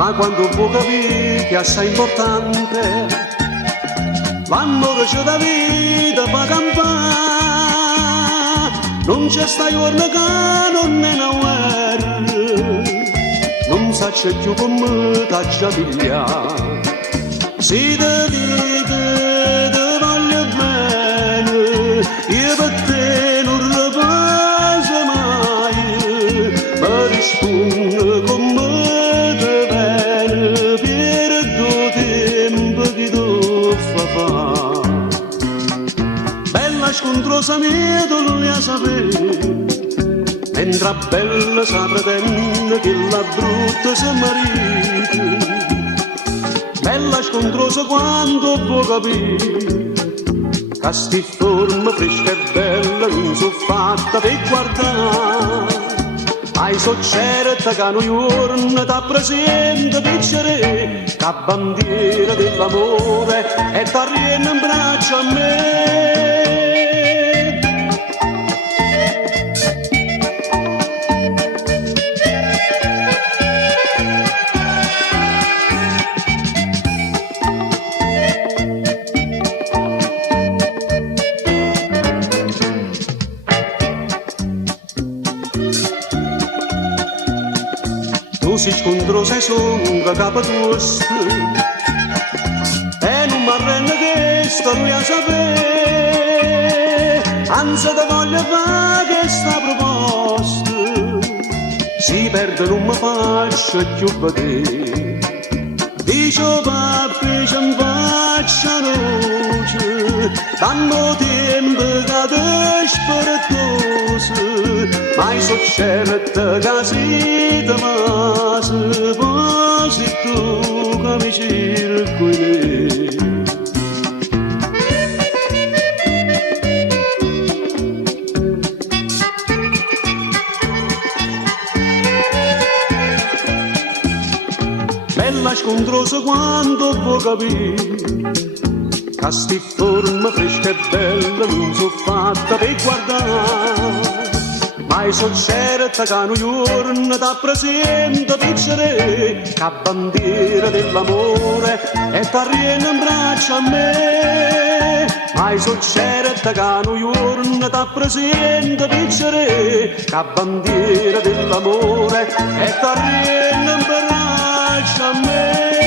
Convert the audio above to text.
Ma quando può capire che è assai importante, l'anno che c'è da vita fa campare, non c'è sta giorno che non è una guerra, non sa c'è più come t'accia pigliare. Se te dico te voglio bene, io per te non riposo mai, per risponde come te viene, per due tempo che tu fa fa. Bella scontrosa mia, tu non la sapevi, mentre bella sa pretende che la brutta si marita. Bella scontrosa quando può capire che sti forma fresca e bella non so fatta per guardare. Ai so certa che noi giorni ti presenta piacere, che bandiera dell'amore e t'arriena in braccio a me. Tu sei scontrosa e songa capa tosta, e non mi arrende che sto lui a sapere, anzi te voglio fare questa proposta, si perde non mi faccio più vedere. Dice papi ci mi faccia luce, tanto tempo che ti spiritoso, ma io so certa che si te masi, poi sei tu che mi circoli. Bella scontrosa quando può capire che sti forma fresca e bella non so fatta per guardare. Ma io so certa che un giorno ti presenta piacere, che bandiera dell'amore e t'arriena in braccio a me. Ma io so certa che un giorno ti presenta piacere, che bandiera dell'amore e t'arriena in braccio a me.